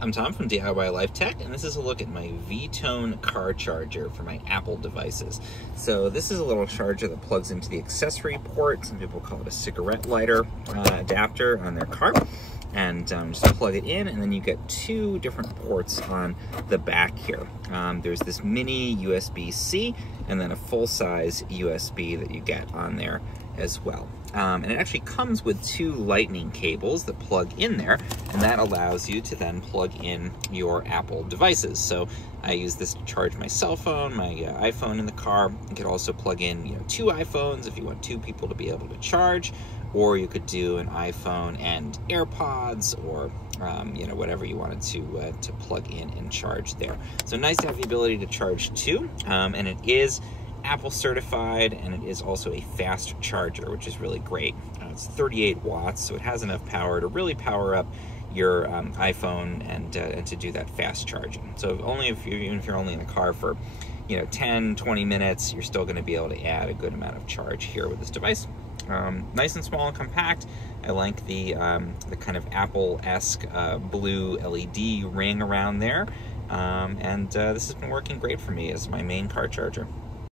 I'm Tom from DIY Life Tech, and this is a look at my Veetone car charger for my Apple devices. So this is a little charger that plugs into the accessory port. Some people call it a cigarette lighter adapter on their car. And just plug it in, and then you get two different ports on the back here. There's this mini USB-C and then a full-size USB that you get on there as well. And it actually comes with two lightning cables that plug in there, and that allows you to then plug in your Apple devices. So I use this to charge my cell phone, my iPhone in the car. You could also plug in, two iPhones if you want two people to be able to charge, or you could do an iPhone and AirPods, or whatever you wanted to plug in and charge there. So nice to have the ability to charge two, and it is Apple certified, and it is also a fast charger, which is really great. It's 38 watts, so it has enough power to really power up your iPhone and to do that fast charging. So even if you're only in the car for 10, 20 minutes, you're still going to be able to add a good amount of charge here with this device. Nice and small and compact. I like the kind of Apple-esque blue LED ring around there, and this has been working great for me as my main car charger.